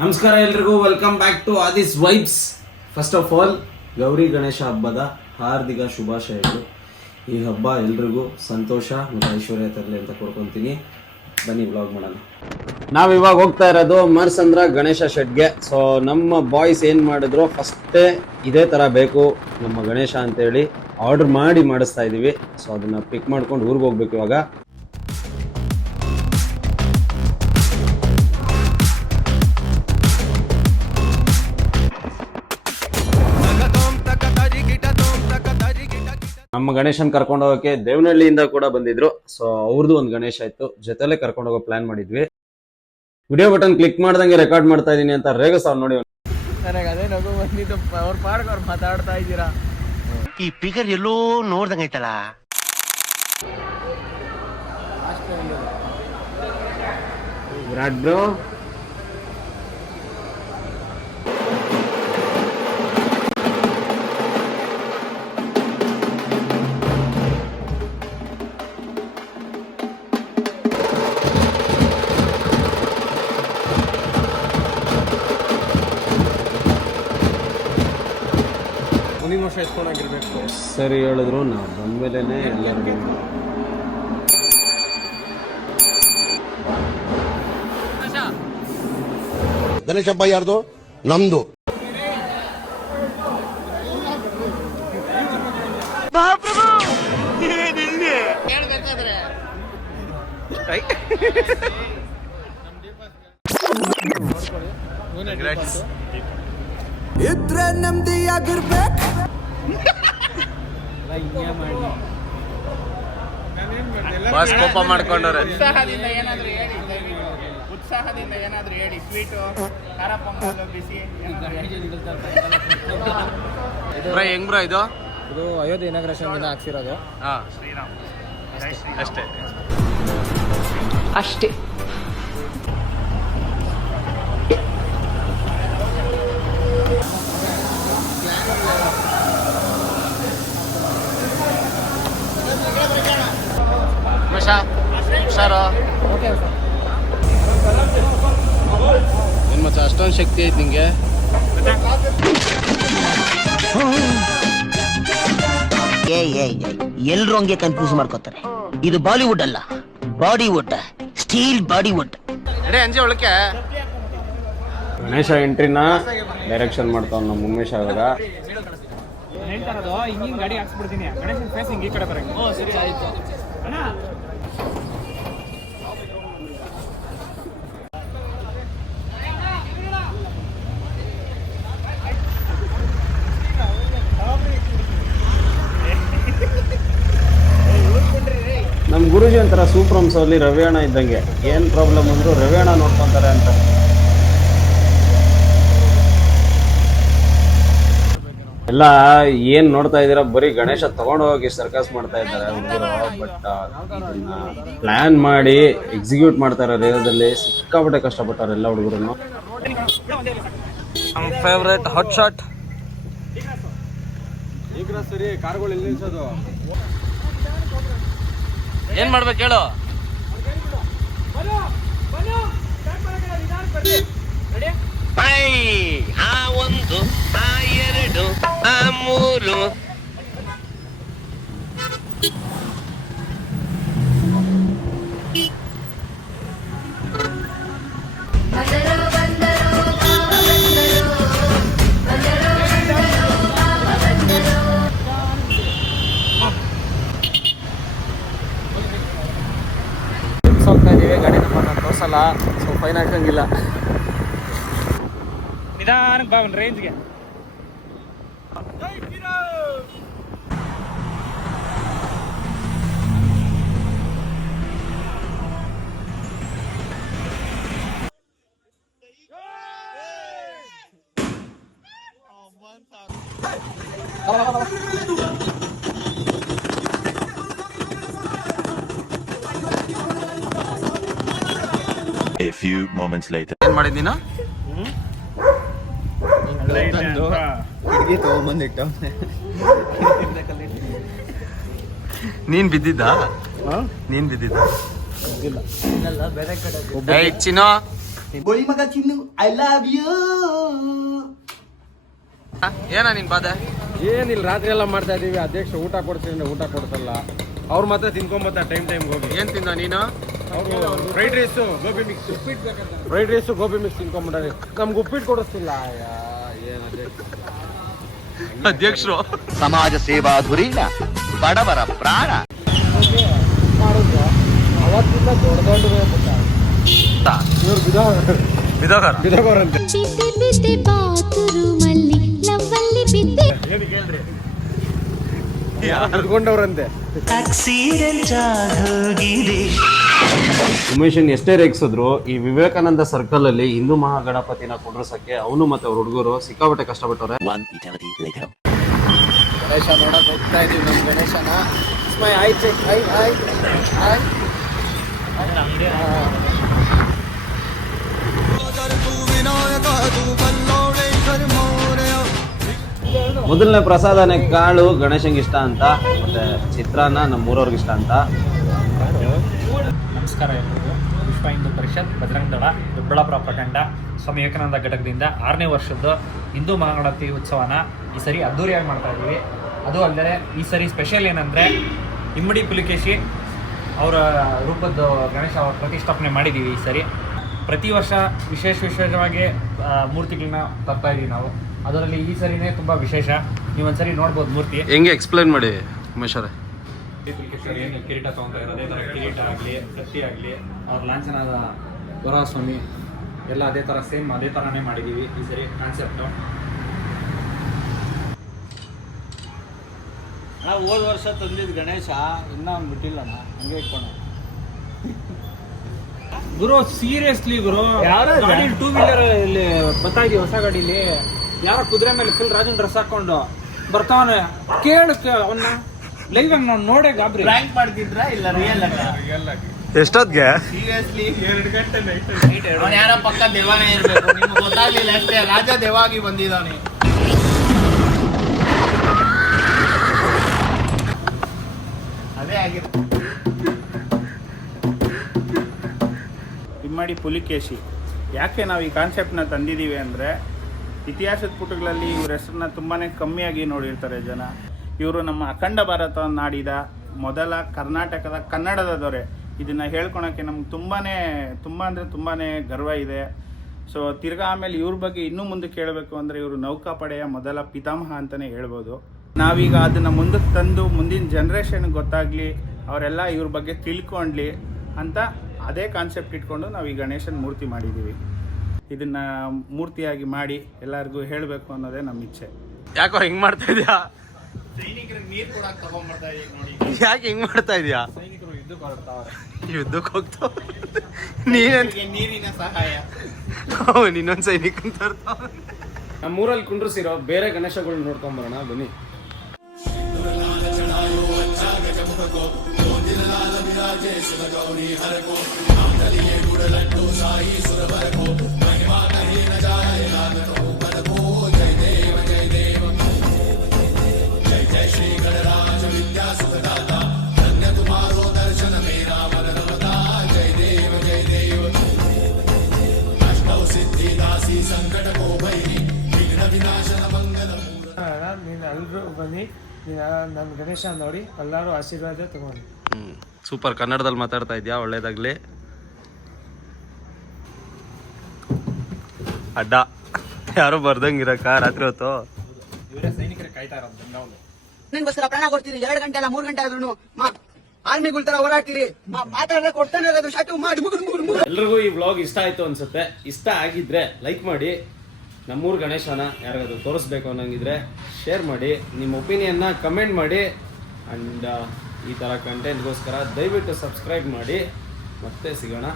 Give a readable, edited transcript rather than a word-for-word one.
ನಮಸ್ಕಾರ ಎಲ್ರಿಗೂ, welcome back to Aadi's vibes. First of all Gauri Ganesha ಹಬ್ಬದ ಹಾರ್ದಿಕ ಶುಭಾಶಯಗಳು. ಈ ಹಬ್ಬ ಎಲ್ರಿಗೂ ಸಂತೋಷ ಮತ್ತು ಐಶ್ವರ್ಯ ತರಲಿ ಅಂತ ಕೊಡ್ಕೊತೀನಿ. ಬನ್ನಿ ವ್ಲಾಗ್ ಮಾಡೋಣ. ನಾವಿವಾಗ ಹೋಗ್ತಾ ಇರೋದು ಮರ್ಸಂದ್ರ ಗಣೇಶ ಶೆಡ್ಗೆ. ಸೊ ನಮ್ಮ ಬಾಯ್ಸ್ ಏನು ಮಾಡಿದ್ರು, ಫಸ್ಟೇ ಇದೇ ಥರ ಬೇಕು ನಮ್ಮ ಗಣೇಶ ಅಂತೇಳಿ ಆರ್ಡರ್ ಮಾಡಿ ಮಾಡಿಸ್ತಾ ಇದ್ದೀವಿ. ಸೊ ಅದನ್ನು ಪಿಕ್ ಮಾಡ್ಕೊಂಡು ಊರಿಗೆ ಹೋಗ್ಬೇಕು ಇವಾಗ. ನಮ್ಮ ಗಣೇಶನ್ ಕರ್ಕೊಂಡು ಹೋಗೋಕೆ ದೇವನಹಳ್ಳಿಯಿಂದ ಕೂಡ ಬಂದಿದ್ರು. ಸೊ ಅವ್ರದ್ದು ಒಂದು ಗಣೇಶ ಇತ್ತು, ಜೊತೆಲೆ ಕರ್ಕೊಂಡು ಹೋಗೋ ಪ್ಲಾನ್ ಮಾಡಿದ್ವಿ. ವಿಡಿಯೋ ಬಟನ್ ಕ್ಲಿಕ್ ಮಾಡ್ದಂಗೆ ರೆಕಾರ್ಡ್ ಮಾಡ್ತಾ ಇದೀನಿ ಅಂತ ರೇಗಸ್ ಅವ್ರು ನೋಡಿ. ನನಗೆ ಅದೇ ನಗು ಬಂದಿದ್ದು, ಅವ್ರ ಪಾಡ್ಗೆ ಅವ್ರು ಮಾತಾಡ್ತಾ ಇದ್ದೀರಾ. ಈ ಪಿಗರ್ ಎಲ್ಲೋ ನೋಡ್ದಂಗೈತಲ್ಲ. ವಿರಾಟ್ ಬ್ರೋ, ವರ್ಷ ಎತ್ಕೊಂಡಾಗಿರ್ಬೇಕು. ಸರಿ ಹೇಳಿದ್ರು. ನಾವು ಬಂದ್ಮೇಲೆ ಎಲ್ಲರಿಗೂ ಗಣೇಶ ಹಬ್ಬ ಯಾರ್ದು? ನಮ್ದು. ಇದ್ರೆ ನಮ್ದಿ ಆಗಿರ್ಬೇಕು. ಬಸ್ ಕೋಪ ಮಾಡ್ಕೊಂಡವ್ರೆ. ಉತ್ಸಾಹದಿಂದ ಏನಾದ್ರು ಹೇಳಿ. ಸ್ವೀಟು, ಖಾರ ಪೊಂಗಲ್, ಬಿಸಿ. ಬ್ರೋ ಹೆಂಗ್ ಬ್ರೋ ಇದು? ಇದು ಅಯೋಧ್ಯೆ ಇನಾಗ್ರೇಷನ್ ದಿನ ಹಾಕ್ಸಿರೋದು. ಹಾ, ಶ್ರೀರಾಮ್ ಅಷ್ಟೇ. ಅಷ್ಟೇ. ಹುಷಾರು. ಏನ್ ಮಚ್ಚ ಅಷ್ಟೊಂದು ಶಕ್ತಿ ಐತಿ ನಿಂಗೆ? ಎಲ್ರು ಹಂಗೆ ಕನ್ಫ್ಯೂಸ್ ಮಾಡ್ಕೋತಾರೆ. ಇದು ಬಾಲಿವುಡ್ ಅಲ್ಲ, ಬಾಡಿವುಡ್, ಸ್ಟೀಲ್ ಬಾಡಿವುಡ್. ಎಡೆ ಅಂಜೆ ಒಳಕ್ಕೆ ಗಣೇಶ ಎಂಟ್ರಿನ ಡೈರೆಕ್ಷನ್ ಮಾಡ್ತಾವ್ ನಮ್ಮ ಉಮೇಶ್ ಆವಾಗ. ಹೇಳ್ತಾರದು ಹಿಂಗಿಂಗ್ ಗಾಡಿ ಹಾಕ್ಸ್ಬಿಡ್ತೀನಿ, ಗಣೇಶನ್ ಫೇಸಿಂಗ್ ಈ ಕಡೆ ಬರಕ್ಕೆ. ಓ ಸರಿ ಆಯ್ತು ಅಣ್ಣ. ನಮ್ಮ ಗುರುಜಿ ಒಂಥರ ಸೂಪರ್ ಹಂಸಲ್ಲಿ ರವಿ ಅಣ್ಣ ಇದ್ದಂಗೆ. ಏನು ಪ್ರಾಬ್ಲಮ್ ಅಂದ್ರು ರವಿ ಅಣ್ಣ ನೋಡ್ಕೊಂತಾರೆ ಅಂತ. ಎಲ್ಲ ಏನ್ ನೋಡ್ತಾ ಇದ್ದೀರಾ, ಬರೀ ಗಣೇಶ ತಗೊಂಡು ಹೋಗಿ ಸರ್ಕಸ್ ಮಾಡ್ತಾ ಇದ್ದಾರೆ ಹುಡುಗರು. ಬಟ್ ಇದನ್ನ ಪ್ಲಾನ್ ಮಾಡಿ ಎಕ್ಸಿಕ್ಯೂಟ್ ಮಾಡ್ತಾರೆ ರೇರದಲ್ಲಿ. ಸಿಕ್ಕಾಪಟ್ಟೆ ಕಷ್ಟಪಟ್ಟಾರೆ ಎಲ್ಲ ಹುಡುಗರು. ನಮ್ಮ ಫೇವ್ರೇಟ್ ಹಾಟ್ ಶಾಟ್. ಈಗ ಸರಿ ಕಾರ್ಗಳು ಎಲ್ಲಿ ನಿಲ್ಸೋದು? ಏನ್ ಮಾಡ್ಬೇಕು ಹೇಳು? ಆ ಒಂದು, ಆ ಎರಡು, ಆ ಮೂರು. ಹೋಗ್ತಾ ಇದೀವಿ. ಗಾಡಿ ನಂಬರ್ ನಾನು ತೋರ್ಸಲ್ಲ, ಸೊ ಫೈನ್ ಹಾಕಂಗಿಲ್ಲ. ನಿಧಾನಕ್ಕೆ ಬಾ ಒಂದು ರೇಂಜ್ಗೆ. A few moments later. ಏನ್ ಮಾಡಿದ್ದೀನ? ಹುಡುಗಿ ತಗೊಂಬಂದಿಟ್ಟು ನೀನ್ ಬಿದ್ದಿದ್ದ? ನೀನ್ ಬಿದ್ದಿದ್ದ? ಬೇರೆ ಕಡೆ ಚಿನ್ನೋ ಏನ ನಿನ್ ಬಾಧೆ? ಏನಿಲ್ಲ, ರಾತ್ರಿ ಎಲ್ಲ ಮಾಡ್ತಾ ಇದೀವಿ. ಅಧ್ಯಕ್ಷ ಊಟ ಕೊಡ್ತೀನಿ, ಊಟ ಕೊಡ್ತಲ್ಲ. ಅವ್ರು ಮಾತ್ರ ತಿನ್ಕೊಂಬತ್ತ ಟೈಮ್ ಹೋಗಿ. ಏನ್ ತಿಂದ ನೀನು? ಅವರು fried rice gobi mix, fried rice gobi mix ತಿನ್ಕೊಂಬಿಟ್ಟಾರೆ. ನಮ್ಗೆ ಉಪ್ಪಿಟ್ಟು ಕೊಡಿಸ್ತಿಲ್ಲ. ಏನು ಅಧ್ಯಕ್ಷರು ಸಮಾಜ ಸೇವಾ ಧುರೀಣ ಬಡವರ ಪ್ರಾಣ. ಮಾಡಿದ್ರು ಅವತ್ತಿಂದ ದೊಡ್ಡ ಇವ್ರು ಬಿದೋಗರಂತೆ. ಬಿದ್ದೆ ಬಾತ್ರೂಮಲ್ಲಿ ಲವ್ವಲ್ಲಿ ಬಿದ್ದೆ. ಕುತ್ಕೊಂಡವ್ರಂತೆ. ಉಮೇಶನ್ ಎಷ್ಟೇ ರೇಗಿಸಿದ್ರು ಈ ವಿವೇಕಾನಂದ ಸರ್ಕಲ್ ಅಲ್ಲಿ ಹಿಂದೂ ಮಹಾಗಣಪತಿನ ಕುಂಡ್ರಸಕ್ಕೆ ಅವನು ಮತ್ತೆ ಅವ್ರ ಹುಡುಗರು ಸಿಕ್ಕಾಪಟ್ಟೆ ಕಷ್ಟಪಟ್ಟವ್ರೆ. One eternity later. ಗಣೇಶ ನೋಡಕ್ ಹೋಗ್ತಾ ಇದೀವಿ. ನಮ್ ಗಣೇಶನ ಮೊದಲನೇ ಪ್ರಸಾದನೆ ಕಾಳು ಗಣೇಶಂಗೆ ಇಷ್ಟ ಅಂತ, ಮತ್ತೆ ಚಿತ್ರಾನ್ನ ನಮ್ಮೂರವ್ರಿಗೆ ಇಷ್ಟ ಅಂತ. ನಮಸ್ಕಾರ ಎಲ್ಲರಿಗೂ. ವಿಶ್ವ ಹಿಂದೂ ಪರಿಷತ್ ಬಜರಂಗ ದಳ ದೊಡ್ಡಬಳ್ಳಾಪುರ ಪ್ರಖಂಡ ಸ್ವಾಮಿ ವಿವೇಕಾನಂದ ಘಟಕದಿಂದ 6ನೇ ವರ್ಷದ ಹಿಂದೂ ಮಹಾಗಣಪತಿ ಉತ್ಸವನ ಈ ಸರಿ ಅದ್ದೂರಿಯಾಗಿ ಮಾಡ್ತಾ ಇದ್ದೀವಿ. ಅದು ಅಲ್ಲದೆ ಈ ಸರಿ ಸ್ಪೆಷಲ್ ಏನಂದರೆ ಇಮ್ಮಡಿ ಪುಲಿಕೇಶಿ ಅವರ ರೂಪದ ಗಣೇಶ ಪ್ರತಿಷ್ಠಾಪನೆ ಮಾಡಿದ್ದೀವಿ. ಈ ಸರಿ ಪ್ರತಿ ವರ್ಷ ವಿಶೇಷವಾಗಿ ಮೂರ್ತಿಗಳನ್ನ ತರ್ತಾ ಇದ್ದೀವಿ ನಾವು. ಅದರಲ್ಲಿ ಈ ಸರಿನೇ ತುಂಬ ವಿಶೇಷ. ನೀವೊಂದ್ಸರಿ ನೋಡ್ಬೋದು ಮೂರ್ತಿ. ಹೆಂಗೆ ಎಕ್ಸ್ಪ್ಲೈನ್ ಮಾಡಿ ಉಮೇಶ್ ಅವರೇ? ಕಿರೀಟ ತೊಗೊಂತ ಇರೋದು, ಅದೇ ಥರ ಕಿರೀಟ ಆಗಲಿ, ಕತ್ತಿ ಆಗಲಿ, ಅವ್ರ ಲಾಂಛನದ ವರಸ್ವಾಮಿ ಎಲ್ಲ ಅದೇ ಥರ ಸೇಮ್ ಅದೇ ಥರನೇ ಮಾಡಿದ್ದೀವಿ ಈ ಸರಿ ಕಾನ್ಸೆಪ್ಟು. ನಾವು ಹೋದ ವರ್ಷ ತಂದಿದ್ದು ಗಣೇಶ ಇನ್ನೂ ಅವ್ನು ಬಿಟ್ಟಿಲ್ಲಣ್ಣ, ಹಂಗೆ ಇಟ್ಕೊಂಡು. ಗುರು ಸೀರಿಯಸ್ಲಿ ಗುರು, ಗಾಡಿ 2 ವೀಲರ್ ಇಲ್ಲಿ ಬರ್ತಾ ಇದೀವಿ, ಹೊಸ ಗಾಡೀಲಿ ಯಾರೋ ಕುದುರೆ ಮೇಲೆ ಫುಲ್ ರಾಜನ್ ಡ್ರೆಸ್ ಹಾಕೊಂಡು ಬರ್ತಾವನೆ. ಕೇಳುತ್ತೆ ಅವನ್ನ ಲೈವ್ ಆಗಿ ನಾವು ನೋಡೇ ಗಾಬರಿ. ಪ್ರ್ಯಾಂಕ್ ಮಾಡ್ತಿದ್ರ ಇಲ್ಲ ರಿಯಲ್ ಆಗಿ? ಎಷ್ಟೊತ್ಗೆ? ಸೀರಿಯಸ್ಲಿ 2 ಗಂಟೆ ನೈಟ್. ಅವ್ನು ಯಾರೋ ಪಕ್ಕ ದೇವಾನೇ ಇರಬೇಕು, ನಿಮ್ಗೆ ಗೊತ್ತಾಗ್ಲಿಲ್ಲ ಅಷ್ಟೇ. ರಾಜ ದೇವಾಗಿ ಬಂದಿದ್ದಾನೆ. ಅದೇ ಆಗಿದೆ. ಇಮ್ಮಡಿ ಪುಲಿಕೇಶಿ ಯಾಕೆ ನಾವು ಈ ಕಾನ್ಸೆಪ್ಟನ್ನ ತಂದಿದ್ದೀವಿ ಅಂದರೆ, ಇತಿಹಾಸದ ಪುಟಗಳಲ್ಲಿ ಇವ್ರ ಹೆಸರನ್ನ ತುಂಬಾ ಕಮ್ಮಿಯಾಗಿ ನೋಡಿರ್ತಾರೆ ಜನ. ಇವರು ನಮ್ಮ ಅಖಂಡ ಭಾರತ ನಾಡಿದ ಮೊದಲ ಕರ್ನಾಟಕದ ಕನ್ನಡದ ದೊರೆ. ಇದನ್ನು ಹೇಳ್ಕೊಳಕ್ಕೆ ನಮ್ಗೆ ತುಂಬ ಅಂದರೆ ತುಂಬಾ ಗರ್ವ ಇದೆ. ಸೊ ತಿರ್ಗಾ ಆಮೇಲೆ ಇವ್ರ ಬಗ್ಗೆ ಇನ್ನೂ ಮುಂದೆ ಕೇಳಬೇಕು ಅಂದರೆ ಇವರು ನೌಕಾಪಡೆಯ ಮೊದಲ ಪಿತಾಮಹ ಅಂತಲೇ ಹೇಳ್ಬೋದು. ನಾವೀಗ ಅದನ್ನು ಮುಂದಕ್ಕೆ ತಂದು ಮುಂದಿನ ಜನ್ರೇಷನ್ಗೆ ಗೊತ್ತಾಗಲಿ, ಅವರೆಲ್ಲ ಇವ್ರ ಬಗ್ಗೆ ತಿಳ್ಕೊಂಡ್ಲಿ ಅಂತ ಅದೇ ಕಾನ್ಸೆಪ್ಟ್ ಇಟ್ಕೊಂಡು ನಾವು ಈ ಗಣೇಶನ ಮೂರ್ತಿ ಮಾಡಿದ್ದೀವಿ. ಇದನ್ನು ಮೂರ್ತಿಯಾಗಿ ಮಾಡಿ ಎಲ್ಲರಿಗೂ ಹೇಳಬೇಕು ಅನ್ನೋದೇ ನಮ್ಮ ಇಚ್ಛೆ. ಯಾಕೋ ಹಿಂಗ್ ಮಾಡ್ತಾ ಇದೀಯಾ? ಸೈನಿಕರಿಗೆ ನೀರು ಕೊಡಕ್ಕೆ ತಗೊಂಡ್ಬರ್ತಾ ಇದೀವಿ ನೋಡಿ. ಯಾಕೆ ಹಿಂಗ್ ಮಾಡ್ತಾ ಇದೀಯಾ? ಸೈನಿಕರು ಯುದ್ಧಕ್ಕೆ ಹೊರಡ್ತಾವ್ರೆ. ಯುದ್ಧಕ್ಕೆ ಹೋಗ್ತಾವ ನೀರಿನ ಸಹಾಯ. ಇನ್ನೊಂದ್ ಸೈನಿಕ ನಮ್ಮೂರಲ್ಲಿ ಕುಂಡ್ರಿಸಿರೋ ಬೇರೆ ಗಣೇಶಗಳನ್ನ ನೋಡ್ಕೊಂಬರೋಣ ಬನ್ನಿ. ನೀನು ಎಲ್ಲರೂ ಬನ್ನಿ, ನಮ್ಮ ಗಣೇಶ ನೋಡಿ ಎಲ್ಲರೂ ಆಶೀರ್ವಾದ ತಗೊಂಡು. ಸೂಪರ್. ಕನ್ನಡದಲ್ಲಿ ಮಾತಾಡ್ತಾ ಇದ್ಯಾ, ಒಳ್ಳೇದಾಗ್ಲಿ. ಅಡ್ಡ ಯಾರು ಬರ್ದಂಗಿರಕ್ಕ ರಾತ್ರಿ ಹೊತ್ತು ಇವರೇ ಸೈನಿಕರಿಗೆ ಕಾಯ್ತಾ ಇರೋದು ಬೆಂಗಾವಲು. ನಿನ್ಗೋಸ್ಕರ ಪ್ರಾಣ ಕೊಡ್ತೀರಿ. 2 ಗಂಟೆ ಅಲ್ಲ 3 ಗಂಟೆ ಆದ್ರೂ ಆರ್ಮಿಗಳ ತರ ಹೋರಾಡ್ತೀರಿ. ಮಾತಾಡಿದ್ರೆ ಕೊಡ್ತಾನೆ ಇರೋದು ಶಾಟು ಮಾಡಿ ಮುಗಿದು. ಎಲ್ರಿಗೂ ಈ ವ್ಲಾಗ್ ಇಷ್ಟ ಆಯ್ತು ಅನ್ಸುತ್ತೆ. ಇಷ್ಟ ಆಗಿದ್ರೆ ಲೈಕ್ ಮಾಡಿ, ನಮ್ಮೂರು ಗಣೇಶನ ಯಾರಿಗಾದ್ರು ತೋರಿಸ್ಬೇಕು ಅನ್ನಂಗಿದ್ರೆ ಶೇರ್ ಮಾಡಿ, ನಿಮ್ಮ ಒಪಿನಿಯನ್ನ ಕಮೆಂಟ್ ಮಾಡಿ. ಆ್ಯಂಡ್ ಈ ಥರ ಕಂಟೆಂಟ್ಗೋಸ್ಕರ ದಯವಿಟ್ಟು ಸಬ್ಸ್ಕ್ರೈಬ್ ಮಾಡಿ. ಮತ್ತೆ ಸಿಗೋಣ.